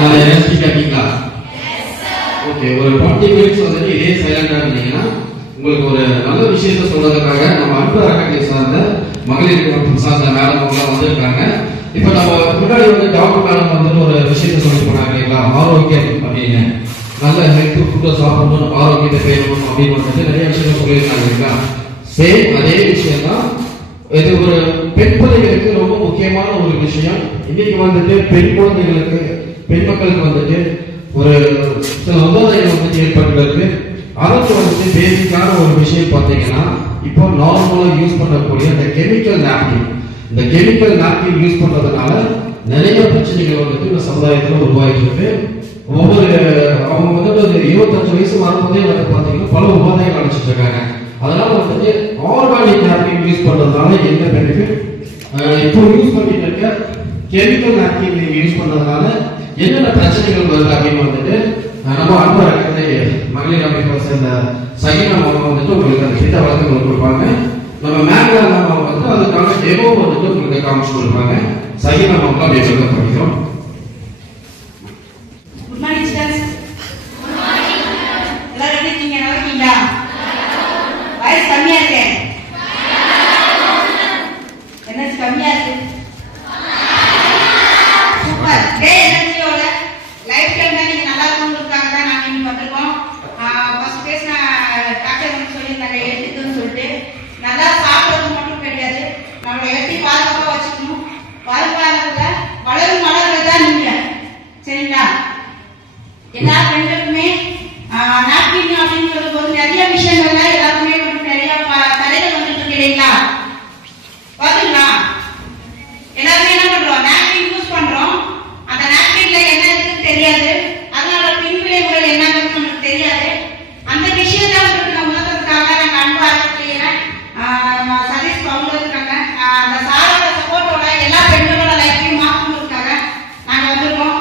நல்லா எனர்ஜி கேட்டீங்களா? ஓகே, ஒரு 20 மினிட்ஸ் வந்துட்டு இதே சைலண்டா இருந்தீங்கன்னா உங்களுக்கு ஒரு நல்ல விஷயத்த சொல்றதுக்காக நம்ம அன்பு அறக்கட்டளை சார்ந்த மகளிர் மற்றும் சார்ந்த மேடம் எல்லாம் வந்திருக்காங்க. இப்ப நம்ம முன்னாடி வந்து டாக்டர் மேடம் வந்துட்டு ஒரு விஷயத்த சொல்லிட்டு போனாங்க இல்லைங்களா, ஆரோக்கியம் அப்படின்னு. நல்ல ஹெல்த் ஃபுட்டை சாப்பிடணும், ஆரோக்கியத்தை பேசணும் அப்படின்னு வந்துட்டு நிறைய விஷயங்கள் சொல்லியிருக்காங்க இல்லைங்களா. சேம் அதே விஷயம் தான் இது ஒரு பெண் பிள்ளைகளுக்கு ரொம்ப முக்கியமான ஒரு விஷயம். இன்னைக்கு வந்துட்டு பெண் குழந்தைகளுக்கு, பெண் மக்களுக்கு வந்துட்டு ஒரு சில உபாதைகள் வந்துட்டு ஏற்பட்டுள்ளது. அதுக்கு வந்துட்டு பேசிக்கான ஒரு விஷயம் பார்த்தீங்கன்னா, இப்போ நார்மலா யூஸ் பண்ணக்கூடிய இந்த கெமிக்கல் நாப்கின், இந்த கெமிக்கல் நாப்கின் யூஸ் பண்றதுனால நிறைய பிரச்சனைகள் வந்துட்டு இந்த சமுதாயத்தில் உருவாகிட்டு இருக்கு. ஒவ்வொரு அவங்க வந்துட்டு 25 வயசு வரும்போதே வந்து பார்த்தீங்கன்னா பல உபாதைகள் அடைச்சிட்டு இருக்காங்க. அதனால வந்துட்டு ஆர்கானிக் நாப்கின் யூஸ் பண்றதுனால என்ன பெனிஃபிட், இப்போ யூஸ் பண்ணிட்டு இருக்க கெமிக்கல் நாப்கின் நீங்க யூஸ் பண்றதுனால என்னென்ன பிரச்சனைகள் வருது அப்படின்னு வந்துட்டு நம்ம அன்பு அறக்கட்டளை மகளிர் அமைப்பை சேர்ந்த சகினா மாமா வந்துட்டு உங்களுக்கு அந்த திட்ட வழக்கங்கள் கொடுப்பாங்க. நம்ம மேக்லா மாமா வந்து அதுக்கான டெமோ வந்துட்டு உங்களுக்கு காமிச்சு கொடுப்பாங்க. சகினா மாமா அப்படியே படிக்கிறோம். Good morning students. எல்லாரும் எப்படி இருக்கீங்க? நல்லா இருக்கீங்களா? வாய்ஸ் கம்மியா இருக்கு. என்ன கம்மியா இருக்கு? சூப்பர். டே எனர்ஜியோட லைஃப் டைம் தான் நீங்க நல்லா இருக்கணும்ன்றதுக்காக தான் நாங்க இன்னைக்கு வந்திருக்கோம். ஃபர்ஸ்ட் பேசின டாக்டர் வந்து சொல்லியிருந்தாங்க எடுத்துக்கணும்னு சொல்லிட்டு. நல்லா சாப்பிடுறது மட்டும் கிடையாது, நம்மளோட ஹெல்த்தி பாதுகாப்பாக வச்சுக்கணும். வருங்காலத்துல வளரும் வளர்றது தான் நீங்க. சரிங்களா? எல்லா பெண்களுக்குமே நாப்கின் அப்படின்னு சொல்லும் போது நிறைய விஷயங்கள்ல எல்லாருக்குமே நிறைய தடைகள் வந்துட்டு இருக்கு இல்லைங்களா? பாத்தீங்களா? எல்லாருமே என்ன பண்றோம், நாப்கின் யூஸ் பண்றோம். அந்த நாப்கின்ல என்ன இருக்குன்னு தெரியாது, அதனால பின்விளைவுகள் என்னன்னு நமக்கு தெரியாது. அந்த விஷயத்தை வந்துட்டு நம்ம உணர்றதுக்காக நாங்க அன்பு அறக்கட்டளையில சதீஷ் அவங்க இருக்காங்க. அந்த சாரோட சப்போர்ட்டோட எல்லா பெண்களோட லைஃபையும் மாற்றணுக்காக நாங்க வந்திருக்கோம்.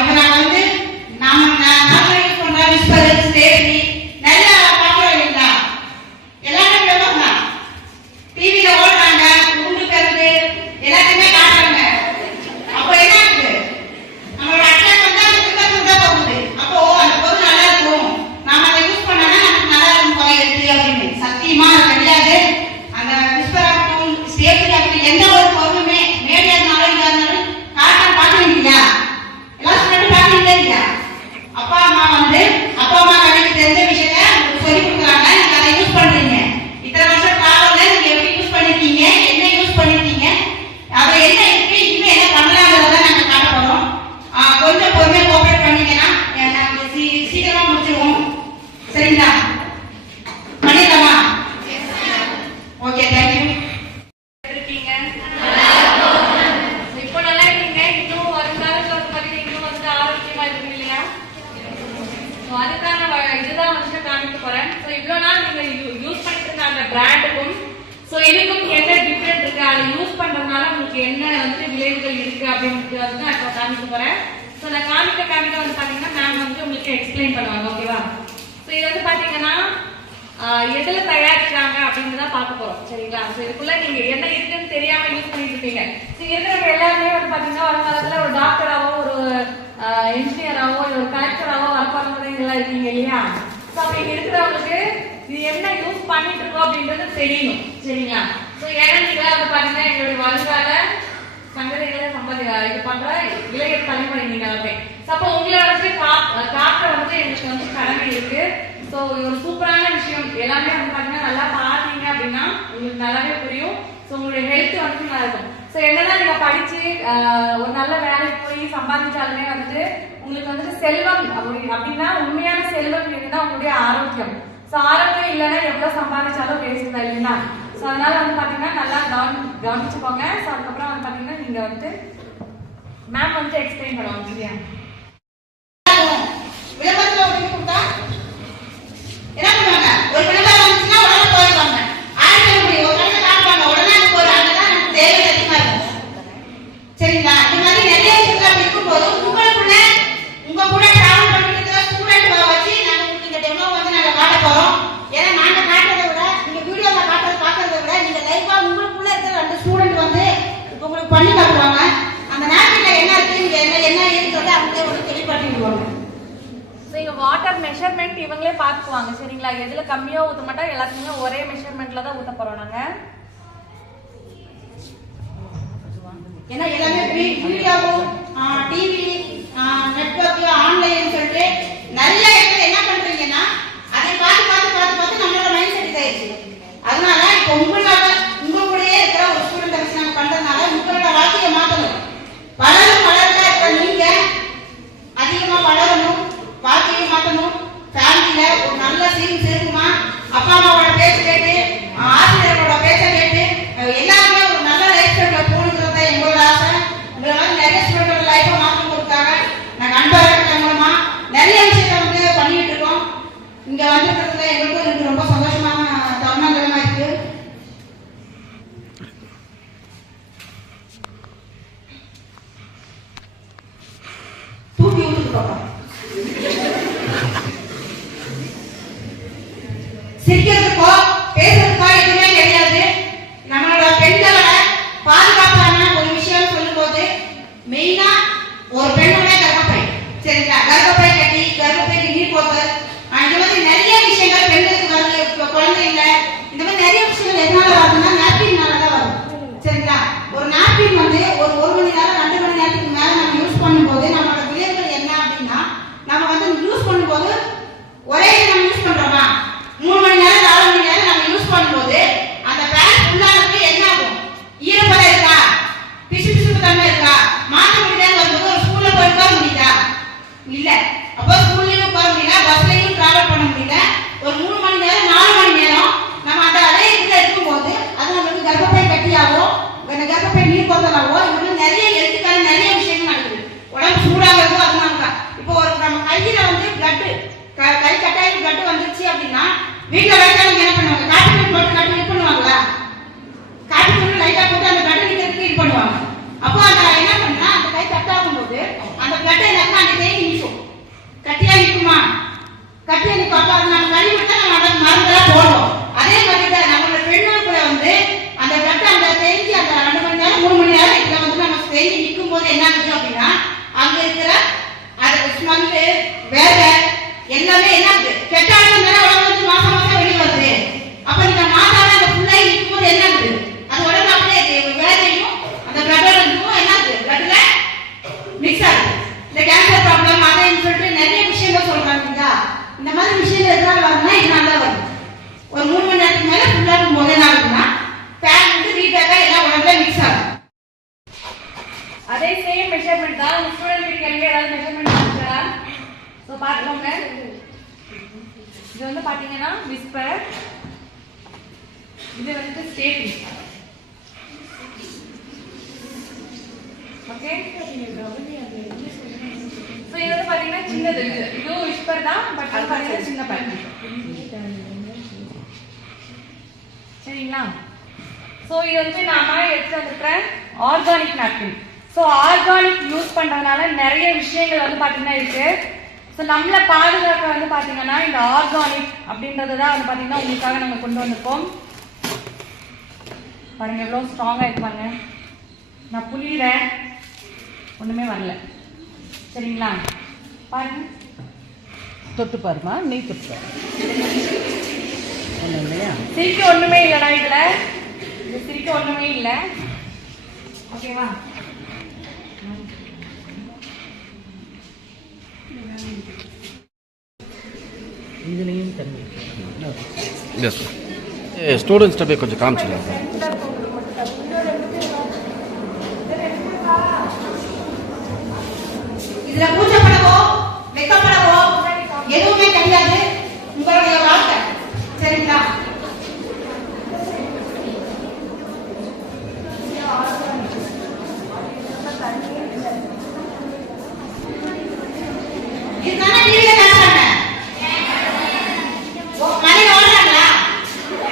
இப்ப நாங்க வந்து நாம யூஸ் பண்ற விஸ்பர், ஸ்டேஃபி நிறைய பாக்குறோம் இல்லைங்களா? எல்லாமே விவரம் டிவியில ஓடுறாங்க, உண்டு பெறது எல்லாத்தையுமே காட்டுறாங்க. அப்போ என்ன ஆகுது, நம்மளோட அட்டாக் வந்து அந்த திட்டத்துக்கு தான் போகுது. அப்போ அந்த பொருள் நல்லா இருக்கும், நாம அதை யூஸ் பண்ணோம்னா நமக்கு நல்லா இருக்கும் போல இருக்கு அப்படின்னு. சத்தியமா கிடையாது. அந்த விஸ்பர் ஆகட்டும், ஸ்டேஃபி ஆகட்டும், எந்த ஒரு பொருளுமே மேலே இருந்தாலும் இதாக இருந்தாலும் காட்ட பார்க்கணும் இல்லையா? எல்லாம் சொல்லிட்டு பார்க்கணும் இல்லையா? அப்பா அம்மா கடைக்கு தெரிஞ்ச விஷயத்த உங்களுக்கு சொல்லி கொடுக்குறாங்க, நீங்க அதை யூஸ் பண்றீங்க. இத்தனை வருஷம் டிராவல்ல நீங்க எப்படி யூஸ் பண்ணிருக்கீங்க, என்ன யூஸ் பண்ணிருக்கீங்க, அதுல என்ன இருக்கு, இன்னும் என்ன பண்ணலாங்கிறத நாங்க காட்ட போறோம். கொஞ்சம் பொறுமையா கோஆபரேட் பண்ணீங்கன்னா நாங்க சீக்கிரமா முடிச்சிருவோம். சரிங்களா? பண்ணிடலாமா? Okay, thank you. இருக்கீங்க இப்போ நல்லா இருக்கீங்க. இன்னும் வருங்காலத்துல வந்து பாத்தீங்கன்னா இன்னும் வந்து ஆரோக்கியமா இருக்கு இல்லையா? அதுக்கான இதுதான் வந்து காமிக்க போறேன். இவ்வளவு நாள் நீங்க யூஸ் பண்ணிட்டு இருந்த அந்த பிராண்டுக்கும் இதுக்கும் என்ன டிஃபரெண்ட் இருக்கு, அதை யூஸ் பண்றதுனால உங்களுக்கு என்ன வந்து விளைவுகள் இருக்கு அப்படின்றது வந்து நான் இப்போ காமிக்க போறேன். நான் காமிக்க வந்து பாத்தீங்கன்னா மேம் வந்து உங்களுக்கு எக்ஸ்பிளைன் பண்ணுவாங்க. ஓகேவா? இது வந்து பாத்தீங்கன்னா எதுல தயாரிக்கிறாங்க அப்படின்னு தான் பார்க்க போறோம். சரிங்களா? இதுக்குள்ள நீங்க என்ன இருக்குன்னு தெரியாம யூஸ் பண்ணிட்டு இருப்பீங்க. இருக்கிறவங்க எல்லாருமே வந்து பாத்தீங்கன்னா வருங்காலத்துல ஒரு டாக்டராவோ, ஒரு இன்ஜினியராவோ, ஒரு கலெக்டராவோ வரப்போறவங்க எல்லாம் இருக்கீங்க இல்லையா? அப்படி இருக்கிறவங்களுக்கு இது என்ன யூஸ் பண்ணிட்டு இருக்கோம் அப்படின்றது தெரியணும். சரிங்களா? ஏன்னா நீங்க வந்து பாத்தீங்கன்னா எங்களுடைய வருங்கால சங்கதிகளை இது பண்ற இளைய தலைமுறை நீங்க எல்லாமே. அப்போ உங்களை வந்து காக்க வந்து எங்களுக்கு வந்து கடமை இருக்கு. ஒரு சூப்பரான விஷயம் எல்லாமே வந்து பாத்தீங்கன்னா நல்லா பாத்தீங்க அப்படின்னா உங்களுக்கு நல்லாவே புரியும். உங்களுடைய ஹெல்த் வந்து நல்லா இருக்கும். என்னதான் நீங்க படிச்சு ஒரு நல்ல வேலைக்கு போய் சம்பாதிச்சாலுமே வந்துட்டு உங்களுக்கு வந்துட்டு செல்வம் அப்படின்னா உண்மையான செல்வம் இருக்குன்னா உங்களுடைய ஆரோக்கியம். ஆரோக்கியம் இல்லைன்னா எவ்வளவு சம்பாதிச்சாலும் வேஸ்ட் தான் இல்லைன்னா. அதனால வந்து பாத்தீங்கன்னா நல்லா கவனிச்சுக்கோங்க. அதுக்கப்புறம் வந்து பாத்தீங்கன்னா நீங்க வந்து மேம் வந்து எக்ஸ்பிளைன் பண்ணுவாங்க. சரியா? என்ன பண்ணுவாங்க, ஒரு விளம்பரம் வந்துச்சுன்னா உடனே போயிடுவாங்க. ஒரு கடையில் காட்டுவாங்க, உடனே அங்கே போயிடும். அதுதான் நமக்கு தேவை அதிகமா இருக்கும். சரிங்களா? இந்த மாதிரி நிறைய விஷயங்கள் இருக்கும்போது உங்க கூட டிராவல் பண்ணிட்டு இருக்கிற ஸ்டூடெண்ட் வச்சு நாங்கள் உங்களுக்கு இந்த டெமோ வந்து நாங்கள் காட்ட போறோம். ஏன்னா நாங்க காட்டுறதை விட, நீங்க வீடியோல பார்க்கறதை விட நீங்க லைவா உங்களுக்குள்ள இருக்கிற 2 ஸ்டூடெண்ட் வந்து உங்களுக்கு பண்ணி காட்டுவாங்க. அந்த நாட்டில் என்ன இருக்கு, என்ன இருக்குன்றத வாட்டர் மெஷர்மெண்ட் இவங்களே பார்த்துக்குவாங்க சரிங்களா. எதுல கம்மியா ஊற்ற மாட்டா, எல்லாத்துக்குமே ஒரே மெஷர்மெண்ட்ல தான் ஊற்ற போறோம் நாங்க. ஏன்னா எல்லாமே வீடியோவும் டிவி நெட்வொர்க் ஆன்லைன் சொல்லிட்டு நிறைய இடத்துல என்ன பண்றீங்கன்னா அதை பார்த்து நம்மளோட மைண்ட் செட் ஆயிடுச்சு. அதனால இப்போ உங்க கூடயே இருக்கிற ஒரு ஸ்டூடெண்ட் வச்சு நாங்க பண்றதுனால உங்களோட வாழ்க்கையை மாற்றணும். வளர்க்க இருக்கிற நீங்க அதிகமா வளரணும், வாழ்க்கையை மாற்றணும். ஃபேமிலியில ஒரு நல்ல சீன் இருக்குமா, அப்பா அம்மாவோட பேச்சு கேட்டு ஆசிரியரோட பேச்ச கேட்டு எல்லாருமே ஒரு நல்ல லைஃப் ஸ்டைல போகணுங்கிறத எங்களோட ஆசை. உங்களை மாதிரி நிறைய ஸ்டூடெண்டோட லைஃபை மாற்றணுங்கிறதுக்காக நாங்கள் அன்பழகன் மூலமா நிறைய விஷயத்த வந்து பண்ணிட்டு இருக்கோம். இங்க வந்துருக்கிறதுல எங்களுக்கும் எனக்கு ரொம்ப சந்தோஷமான தருணங்களா இருக்கு. தூக்கி விட்டுட்டு போறோம். சிரிக்கிறதுக்கோ பேசுறதுக்கோ எதுவுமே கிடையாது. நம்மளோட பெண்களோட பாதுகாப்பான ஒரு விஷயம் சொல்லும் போது மெயினா ஒரு பெண்ணோட கர்ப்பப்பை சரிங்களா, கர்ப்பப்பை கட்டி கர்ப்பப்பைக்கு நீர் போத்தல் இந்த மாதிரி நிறைய விஷயங்கள் பெண்களுக்கு வருது. குழந்தைங்க இந்த மாதிரி நிறைய விஷயங்கள் எதனால வருதுன்னா நாப்கின்னால தான் வரும் சரிங்களா. ஒரு நாப்கின் வந்து ஒரு மணி நேரம் 2 மணி நேரத்துக்கு மேல நம்ம யூஸ் பண்ணும்போது நம்மளோட விளைவுகள் என்ன அப்படின்னா, நம்ம வந்து யூஸ் பண்ணும்போது ஒரே நம்ம யூஸ் பண்றோமா 3 மணி நேரம் 4 மணி நேரம் நம்ம யூஸ் பண்ணும்போது அந்த பேண்ட் ஃபுல்லானது என்ன ஆகும், ஈரப்பதம் இருக்கா, பிசு பிசுப்பு தன்மை இருக்கா, மாற்ற முடியாது. வரும்போது ஒரு ஸ்கூல்ல போய் உட்கார முடியுதா, இல்ல. அப்போ ஸ்கூல்லயும் உட்கார முடியல, பஸ்லயும் டிராவல் பண்ண முடியல. ஒரு 3 மணி நேரம் 4 மணி நேரம் நம்ம அந்த அதே இதுல இருக்கும்போது அது நம்மளுக்கு கர்ப்பப்பை கட்டியாவோ கர்ப்பப்பை நீர் கோத்தலாவோ இப்படி நிறைய எழுத்துக்கான நிறைய விஷயங்கள் நடக்குது. உடம்பு சூடாகிறதோ அதனால தான். இப்போ ஒரு நம்ம கையில வந்து பிளட் கை கட்டாயம் பிளட் வந்துருச்சு அப்படின்னா வீட்டுல வைக்காம என்ன பண்ணுவாங்க, காட்டு மீன் போட்டு காட்டு மீன் பண்ணுவாங்களா, காட்டு மீன் லைட்டா போட்டு அந்த பிளட் நிக்கிறதுக்கு இது பண்ணுவாங்க. அப்போ அந்த என்ன பண்ணா அந்த கை கட்டாகும் போது அந்த பிளட் என்ன அந்த தேங்கி நிற்கும். கட்டியா நிற்குமா, கட்டியா நிற்கும். அப்போ அதை நம்ம கழுவி விட்டா நம்ம அந்த மருந்தெல்லாம் போடுவோம். அதே மாதிரி தான் நம்மளோட பெண்களுக்குள்ள வந்து அந்த பிளட் அந்த தேங்கி அந்த 2 மணி நேரம் 3 மணி நேரம் இதுல வந்து நம்ம தேங்கி நிற்கும் போது என்ன ஆகுது அப்படின்னா அங்க இருக்கிற அது ஸ்மெல்லு வேலை எல்லாமே என்ன ஆகுது, கெட்டாலும் தானே உடம்பு மாசம் மாசம் வெளியே வருது. அப்ப நீங்க மாதாவே அந்த ஃபுல்லாக நிற்கும் போது என்ன ஆகுது, அது உடம்பு அப்படியே வேலையும் அந்த பிளட்டோட இருக்கும் என்ன ஆகுது, பிளட்ல மிக்ஸ் ஆகுது. இந்த கேன்சர் ப்ராப்ளம் அதைன்னு சொல்லிட்டு நிறைய விஷயங்கள் சொல்றாங்க. இந்த மாதிரி விஷயங்கள் எதனால வருதுன்னா இதனால தான் வருது. ஒரு 3 மணி நேரத்துக்கு மேல ஃபுல்லா இருக்கும் போது என்ன ஆகுதுன்னா ஃபேன் வந்து ரீபேக்கா எல்லாம் உடம்புல மிக்ஸ் ஆகும். அதே சேம் மெஷர்மெண்ட் தான் உங்க ஸ்டூடெண்ட் கேள்வி ஏதாவது மெஷர்மெண்ட் பண்ணுறா. ஸோ பார்த்துக்கோங்க. இது வந்து பார்த்தீங்கன்னா விஸ்பர், இது வந்து ஸ்டேட்டிங். ஓகே, ஸோ இது வந்து பார்த்தீங்கன்னா சின்னது, இதுவும் விஸ்பர் தான், பட் அது பார்த்தீங்கன்னா சின்ன பேட்டர்ன் சரிங்களா. ஸோ இது வந்து நாம எடுத்து வந்துருக்கிறேன் organic napkin. So organic use பண்றதுனால நிறைய விஷயங்கள் வந்து பார்த்தீங்கன்னா இருக்கு. ஸோ நம்மளை பாதுகாக்க வந்து பார்த்தீங்கன்னா இந்த ஆர்கானிக் அப்படின்றது தான் வந்து பார்த்தீங்கன்னா உங்களுக்காக நாங்கள் கொண்டு வந்திருக்கோம். பாருங்க எவ்வளோ ஸ்ட்ராங்காக இருக்கு பாருங்க. நான் புளியிறேன், ஒன்றுமே வரல சரிங்களா. பாருங்க, தொட்டு பாருமா, நீ தொட்டு பாரு. ஒன்றும் இல்லையா, சிரிக்க ஒன்றுமே இல்லைடா இதில், இது சிரிக்க ஒன்றுமே இல்லை. ஓகேவா, இதுலேயும் தண்ணி எஸ் ஸ்டூடெண்ட்ஸ்கிட்ட போய் கொஞ்சம் காமிச்சிடலாம். இதுல கூச்சப்படவோ வெக்கப்படவோ எதுவுமே கிடையாது. உங்களுடைய வாழ்க்கை சரிங்களா. இதுதானே டிவியில காட்டுறாங்க. மலையில ஓடுறாங்களா,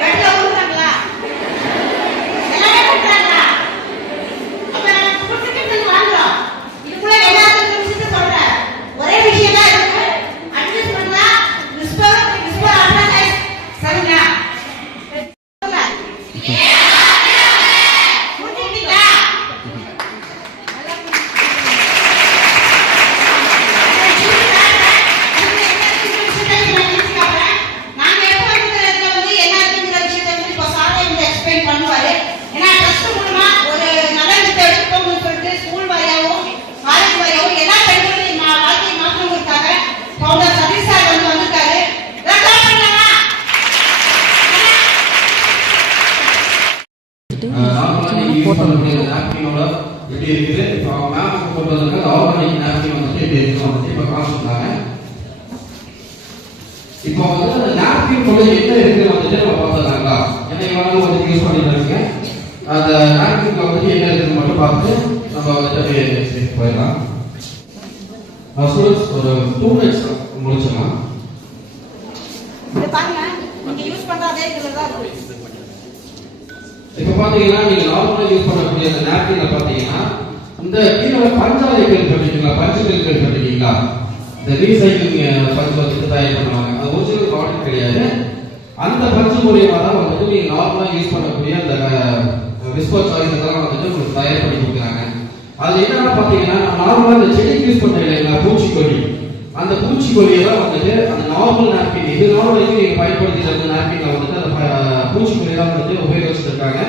வெட்டில ஊடுறாங்களா, எல்லாமே கூட்டுறாங்களா. அப்ப நம்ம குடிச்சிட்டு வாங்குறோம். இதுக்குள்ள எல்லாத்துக்கும் விஷயத்த சொல்றேன். கொண்டு வந்திருக்க ஆர்கானிக் நாப்கின் வந்துட்டு இப்படி இருக்கு வந்துட்டு இப்போ காமிச்சிருந்தாங்க. இப்போ வந்து அந்த நாப்கின் குள்ள என்ன இருக்குன்னு வந்துட்டு நம்ம பார்த்துருந்தாங்களா? ஏன்னா இவங்க வந்து யூஸ் பண்ணிட்டு இருக்கீங்க. அந்த நாப்கின்ல வந்துட்டு என்ன இருக்குன்னு மட்டும் பார்த்து நம்ம வந்துட்டு அப்படியே போயிடலாம். ஸ்டூடெண்ட்ஸ் ஒரு 2 மினிட்ஸ் முடிச்சிடலாம். இது பாருங்க, நீங்க யூஸ் பண்ற அதே இதுல தான் இருக்கு. இப்போ பாத்தீங்கன்னா நீங்க நார்மலா யூஸ் பண்ணக்கூடிய அந்த நாப்கின்ல பாத்தீங்கன்னா இந்த கீழே பஞ்சாலை கேள்விப்பட்டிருக்கீங்களா? பஞ்சுகள் கேள்விப்பட்டிருக்கீங்களா? இந்த ரீசைக்கிளிங் பஞ்சு வச்சுட்டு தயார் பண்ணுவாங்க. அது ஒரிஜினல் ப்ராடக்ட் கிடையாது. அந்த பஞ்சு மூலியமா தான் வந்துட்டு நீங்க நார்மலா யூஸ் பண்ணக்கூடிய அந்த விஸ்பர் சாய்ஸ் எல்லாம் வந்துட்டு உங்களுக்கு தயார் பண்ணி கொடுக்குறாங்க. அது என்னன்னா பாத்தீங்கன்னா நார்மலா இந்த செடிக்கு யூஸ் பண்ற இல்லைங்களா பூச்சிக்கொல்லி, அந்த பூச்சிக்கொல்லியெல்லாம் வந்துட்டு அந்த நார்மல் நாப்கின் இது நாள் வரைக்கும் நீங்க பயன்படுத்திட்டு இருந்த நாப்கின்ல வந்துட்டு அந்த பூச்சிக்கொல்லியெல்லாம் வந்துட்டு உபயோகிச்சுட்டு இருக்காங்க.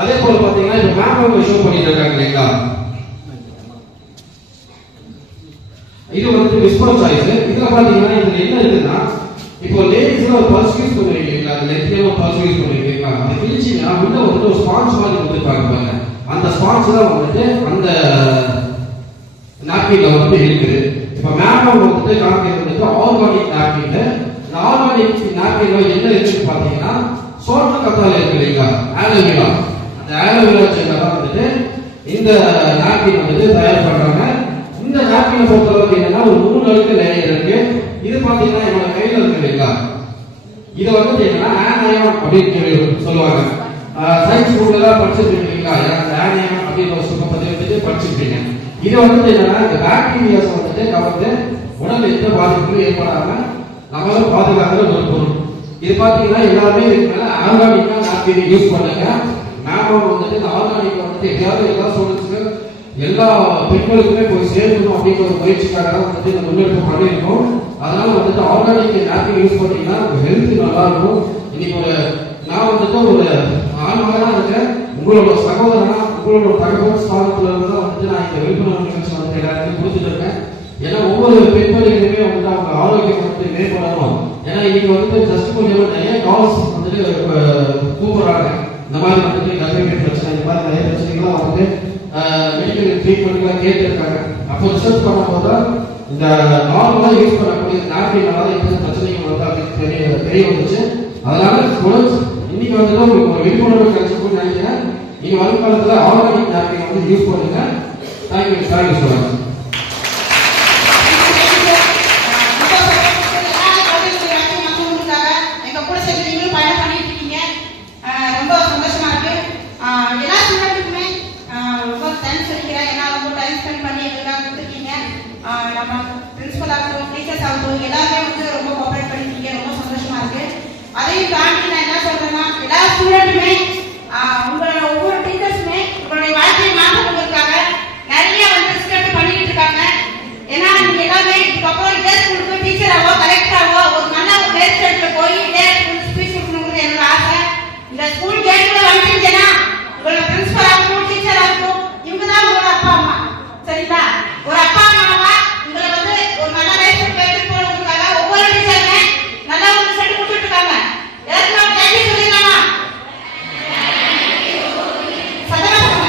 அதே போல பாத்தீங்கன்னா இப்போ மேப் ஷோ பண்ணிட்டு இருக்காங்க இல்லைங்களா? இது வந்துட்டு விஸ்பர் சாய்ஸ். இதுல பாத்தீங்கன்னா இதுல என்ன இருக்குன்னா இப்போ லேடிஸ்ல ஒரு பல்ஸ் யூஸ் பண்ணுவீங்க இல்லைங்களா? அந்த லெஃப்ட்ல ஒரு பல்ஸ் யூஸ் பண்ணுவீங்க இல்லைங்களா? அது கிழிச்சிங்கன்னா உள்ள வந்துட்டு ஒரு ஸ்பான்ஸ் மாதிரி கொடுத்துருப்பாங்க பாருங்க. அந்த ஸ்பான்ஸ் தான் வந்துட்டு அந்த நாப்கின்ல வந்துட்டு இருக்குது. இப்போ மேப் வந்துட்டு காமிக்கிறது வந்துட்டு ஆர்கானிக் நாப்கின். இந்த ஆர்கானிக் நாப்கின்ல என்ன இருக்குன்னு பாத்தீங்கன்னா சோற்று கத்தாழை இருக்கு இல்லைங்களா? ஆலோவேரா. அந்த ஆலோவேரா செடில தான் வந்துட்டு இந்த நாப்கின் வந்துட்டு தயார் பண்றாங்க. இந்த நாப்கினை பொறுத்தளவுக்கு என்னன்னா ஒரு 3 அடுக்கு லேயர் இருக்கு. இது பாத்தீங்கன்னா என்னோட கையில இருக்கு இல்லைங்களா? இதை வந்துட்டு என்னன்னா ஆனயம் அப்படின்னு சொல்லுவாங்க. சயின்ஸ் புக்ல தான் படிச்சிருக்கீங்க இல்லைங்களா? ஆனயம் அப்படின்னு ஒரு சுகம் பத்தி வந்துட்டு படிச்சிருக்கீங்க. இது வந்துட்டு என்னன்னா இந்த பாக்டீரியாஸ் வந்துட்டு நமக்கு உடல்ல எந்த பாதிப்புகளும் ஏற்படாம நம்மள பாதுகாக்கிற ஒரு பொருள். இது பாத்தீங்கன்னா எல்லாருமே இதுக்கு ஆர்கானிக்கா நாப்கின் யூஸ் பண்ணுங்க. மேம் வந்துட்டு இந்த ஆர்கானிக் வந்துட்டு எப்பயாவது எல்லா ஸ்டூடெண்ட்ஸுக்கு எல்லா பெண்களுக்குமே போய் சேர்க்கணும் அப்படிங்கிற ஒரு முயற்சிக்காக தான் வந்துட்டு இந்த முன்னெடுப்பு பண்ணியிருக்கோம். அதனால வந்துட்டு ஆர்கானிக் நாப்கின் யூஸ் பண்ணீங்கன்னா ஹெல்த் நல்லா இருக்கும். இன்னைக்கு ஒரு நான் வந்துட்டு ஒரு ஆண்மகனா இருக்கேன். உங்களோட சகோதரனா உங்களோட தகவல் ஸ்தானத்துல இருந்து தான் வந்துட்டு நான் இந்த விழிப்புணர்வு நிகழ்ச்சி வந்து எல்லாருக்கும் கொடுத்துட்டு இருக்கேன். ஏன்னா ஒவ்வொரு பெண்களுக்குமே வந்துட்டு அவங்க ஆரோக்கியம் வந்துட்டு மேம்படணும். ஏன்னா இன்னைக்கு வந்துட்டு ஜஸ்ட் கொஞ்சம் நிறைய கால்ஸ் வந்துட்டு கூப்பிடுறாங்க. இந்த மாதிரி வந்துட்டு கர்ப்பிணி பிரச்சனை, இந்த மாதிரி நிறைய பிரச்சனைகள்லாம் வந்துட்டு மெடிக்கல் ட்ரீட்மெண்ட்லாம் கேட்டிருக்காங்க. அப்போ ரிசர்ச் பண்ணும்போது இந்த நார்மலா யூஸ் பண்ணக்கூடிய நாப்கின்னால இந்த பிரச்சனைகள் வந்து அப்படின்னு தெரிய வந்துச்சு. அதனால ஸ்டூடெண்ட்ஸ் இன்னைக்கு வந்துட்டு உங்களுக்கு ஒரு விழிப்புணர்வு கிடைச்சிருக்கும்னு நினைக்கிறேன். நீங்க வருங்காலத்துல ஆர்கானிக் நாப்கின் வந்து யூஸ் பண்ணுங்க. Thank you students. நம்ம பிரின்சிபல் ஆகட்டும், டீச்சர்ஸ் ஆகட்டும், எல்லாருமே வந்து ரொம்ப கோஆபரேட் பண்ணிருக்கீங்க. ரொம்ப சந்தோஷமா இருக்கு. அதையும் தாண்டி நான் என்ன சொல்றேன்னா எல்லா ஸ்டூடெண்ட்டுமே உங்களோட ஒவ்வொரு டீச்சர்ஸுமே உங்களுடைய வாழ்க்கையை மாற்றத்துக்காக நிறைய வந்து ரிஸ்க் பண்ணிட்டு இருக்காங்க. ஏன்னா நீங்க எல்லாமே இதுக்கப்புறம் இதே ஸ்கூலுக்கு டீச்சராவோ கலெக்டராவோ ஒரு நல்ல ஒரு பிளேஸ் ஸ்டேட்ல போய் இதே ஸ்கூலுக்கு ஸ்பீச் கொடுக்கணுங்கிறது என்னோட ஆசை. இந்த ஸ்கூல் கேட்டுக்குள்ள வந்துட்டீங்கன்னா உங்களோட பிரின்சிபல் ஆகட்டும், டீச்சர் ஆகட்டும், இவங்க தான் உங்களோட அப்பா அம்மா. சரிங்களா? ஒரு அப்பா அம்மாவா உங்களை வந்து ஒரு நல்ல லைஃப் எடுத்து போறதுக்காக ஒவ்வொரு டீச்சருமே நல்ல ஒரு செட் கொடுத்துட்டு இருக்காங்க. எல்லாருக்கும் தேங்க்யூ சொல்லிடலாமா? சத்தமா சொல்லுங்க.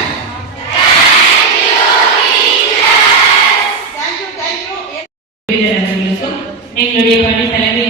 தேங்க்யூ. எங்களுடைய பணி தலைமை